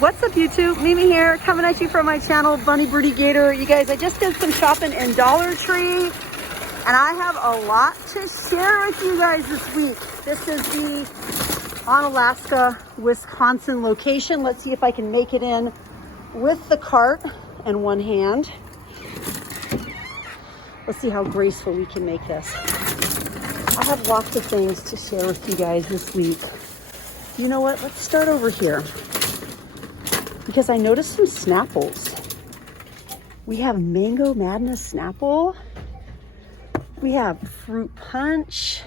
What's up YouTube? Mimi here, coming at you from my channel, Bunny Birdy Gator. You guys, I just did some shopping in Dollar Tree and I have a lot to share with you guys this week. This is the Onalaska, Wisconsin location. Let's see if I can make it in with the cart in one hand. Let's see how graceful we can make this. I have lots of things to share with you guys this week. You know what? Let's start over here, because I noticed some Snapples. We have Mango Madness Snapple. We have Fruit Punch.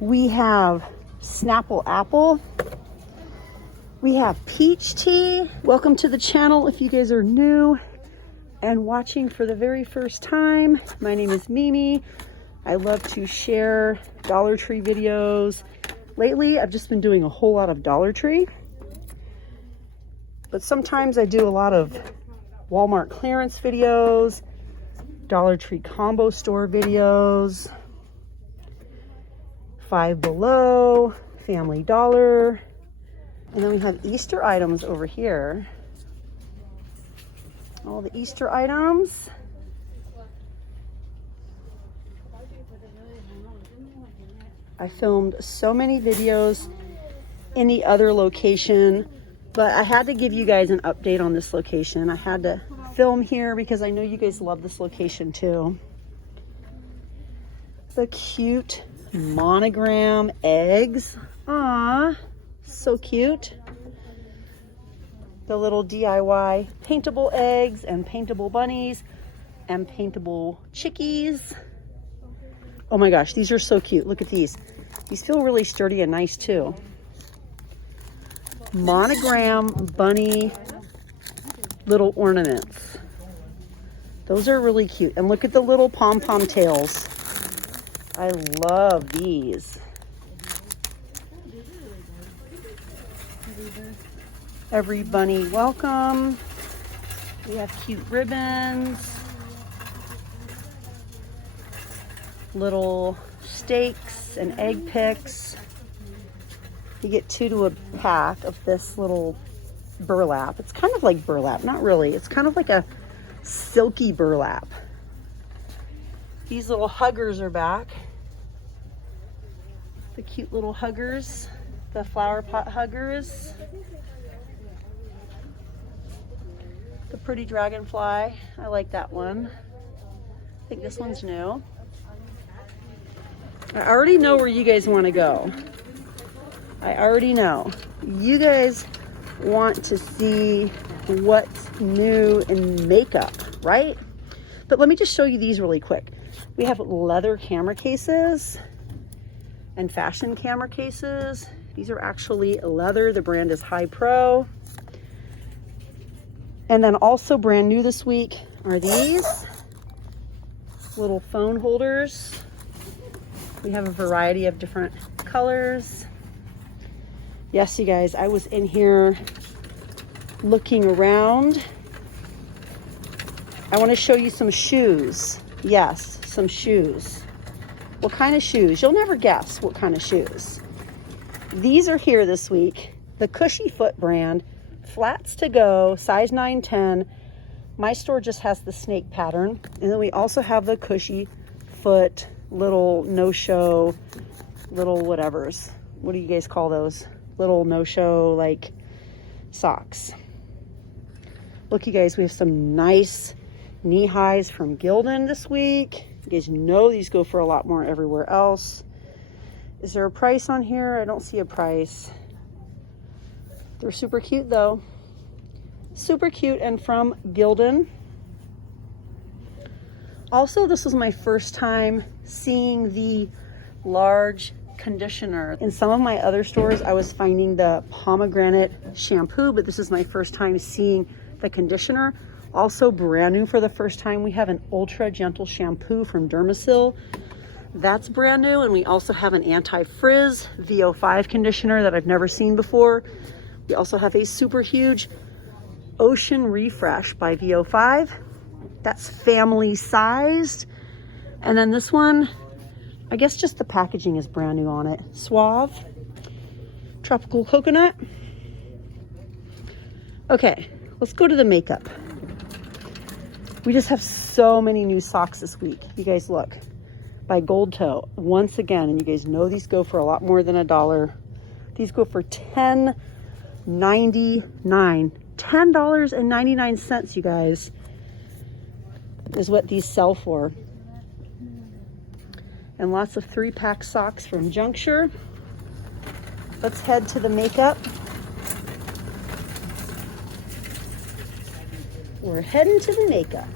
We have Snapple Apple. We have Peach Tea. Welcome to the channel if you guys are new and watching for the very first time. My name is Mimi. I love to share Dollar Tree videos. Lately, I've just been doing a whole lot of Dollar Tree. But sometimes I do a lot of Walmart clearance videos, Dollar Tree combo store videos, Five Below, Family Dollar, and then we have Easter items over here. All the Easter items. I filmed so many videos in the other location, but I had to give you guys an update on this location. I had to film here because I know you guys love this location too. The cute monogram eggs. Aww, so cute. The little DIY paintable eggs and paintable bunnies and paintable chickies. Oh my gosh, these are so cute. Look at these. These feel really sturdy and nice too. Monogram bunny little ornaments. Those are really cute. And look at the little pom-pom tails. I love these. Every bunny welcome. We have cute ribbons. Little steaks and egg picks. You get 2 to a pack of this little burlap. It's kind of like burlap, not really. It's kind of like a silky burlap. These little huggers are back. The cute little huggers, the flower pot huggers. The pretty dragonfly, I like that one. I think this one's new. I already know where you guys want to go. I already know. You guys want to see what's new in makeup, right? But let me just show you these really quick. We have leather camera cases and fashion camera cases. These are actually leather. The brand is High Pro. And then also brand new this week are these little phone holders. We have a variety of different colors. Yes, you guys, I was in here looking around. I want to show you some shoes. Yes, some shoes. What kind of shoes? You'll never guess what kind of shoes. These are here this week. The Cushy Foot brand, flats to go, size 9-10. My store just has the snake pattern. And then we also have the Cushy Foot little no-show, little whatevers. What do you guys call those? Little no-show like socks. Look, you guys, we have some nice knee highs from Gildan this week. You guys know these go for a lot more everywhere else. Is there a price on here? I don't see a price. They're super cute though. Super cute and from Gildan. Also, this was my first time seeing the large conditioner. In some of my other stores, I was finding the pomegranate shampoo, but this is my first time seeing the conditioner. Also brand new for the first time, we have an ultra gentle shampoo from Dermasil. That's brand new. And we also have an anti-frizz VO5 conditioner that I've never seen before. We also have a super huge Ocean Refresh by VO5. That's family sized. And then this one, I guess just the packaging is brand new on it. Suave, tropical coconut. Okay, let's go to the makeup. We just have so many new socks this week. You guys look, by Gold Toe, once again, and you guys know these go for a lot more than $1. These go for $10.99. $10.99, you guys, is what these sell for. And lots of 3-pack socks from Juncture. Let's head to the makeup. We're heading to the makeup.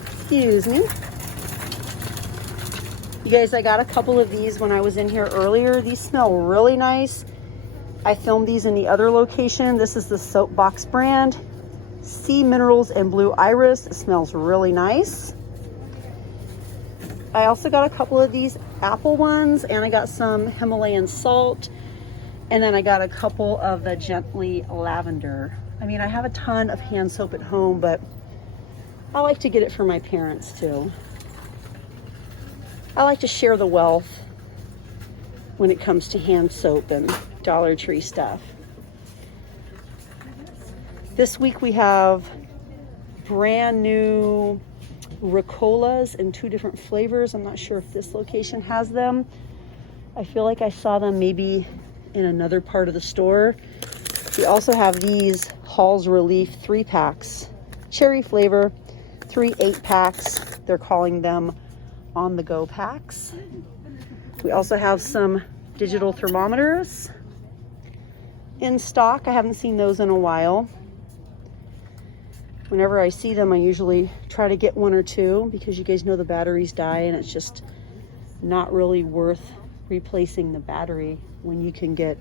Excuse me. You guys, I got a couple of these when I was in here earlier. These smell really nice. I filmed these in the other location. This is the Soapbox brand. Sea Minerals and Blue Iris. It smells really nice. I also got a couple of these apple ones, and I got some Himalayan salt, and then I got a couple of the Gently Lavender. I mean, I have a ton of hand soap at home, but I like to get it for my parents too. I like to share the wealth when it comes to hand soap and Dollar Tree stuff. This week we have brand new Ricolas in 2 different flavors. I'm not sure if this location has them. I feel like I saw them maybe in another part of the store. We also have these Hall's Relief 3-packs, cherry flavor, 3 8-packs. They're calling them on the go packs. We also have some digital thermometers in stock. I haven't seen those in a while. Whenever I see them, I usually try to get 1 or 2 because you guys know the batteries die and it's just not really worth replacing the battery when you can get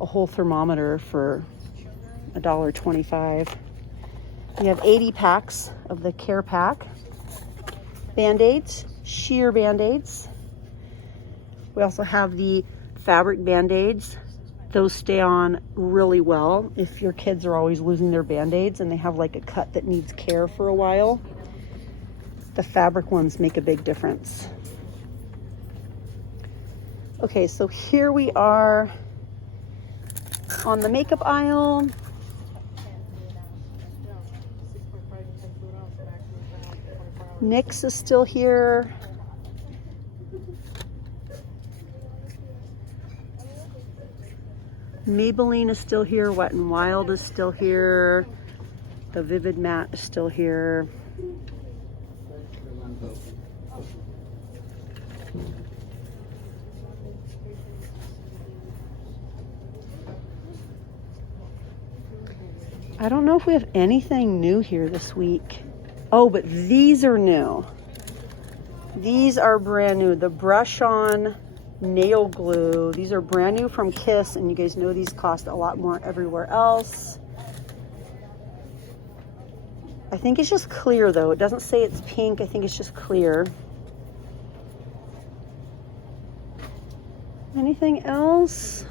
a whole thermometer for $1.25. We have 80 packs of the Care Pack. Band-Aids, sheer Band-Aids. We also have the fabric Band-Aids. Those stay on really well if your kids are always losing their Band-Aids and they have like a cut that needs care for a while. The fabric ones make a big difference. Okay, so here we are on the makeup aisle. NYX is still here. Maybelline is still here. Wet n Wild is still here. The Vivid Matte is still here. I don't know if we have anything new here this week. Oh, but these are new. These are brand new. The Brush On nail glue. These are brand new from Kiss, and you guys know these cost a lot more everywhere else. I think it's just clear though. It doesn't say it's pink. I think it's just clear. Anything else?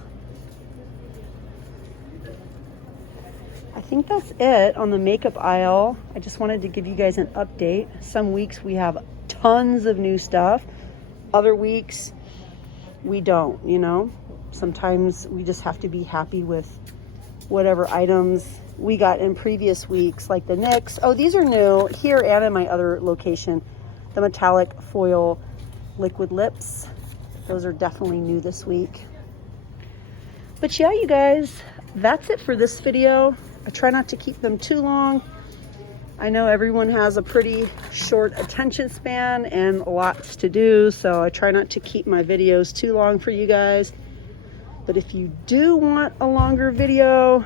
I think that's it on the makeup aisle. I just wanted to give you guys an update. Some weeks we have tons of new stuff. Other weeks we don't, you know. Sometimes we just have to be happy with whatever items we got in previous weeks, like the NYX. Oh, these are new here and in my other location. The metallic foil liquid lips. Those are definitely new this week. But yeah, you guys, that's it for this video. I try not to keep them too long. I know everyone has a pretty short attention span and lots to do, so I try not to keep my videos too long for you guys. But if you do want a longer video,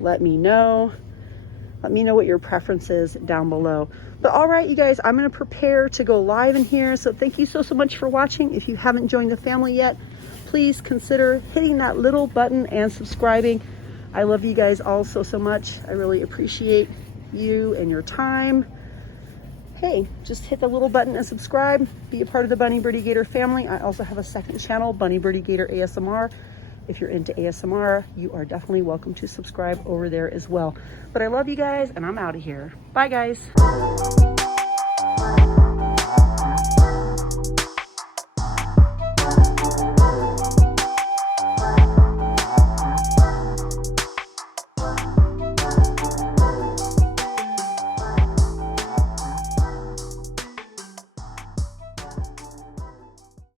let me know. Let me know what your preference is down below. But all right, you guys, I'm going to prepare to go live in here. So thank you so much for watching. If you haven't joined the family yet, please consider hitting that little button and subscribing. I love you guys all so much. I really appreciate you and your time. Hey, just hit the little button and subscribe. Be a part of the Bunny Birdy Gator family. I also have a second channel, Bunny Birdy Gator ASMR. If you're into ASMR, you are definitely welcome to subscribe over there as well. But I love you guys, and I'm out of here. Bye, guys.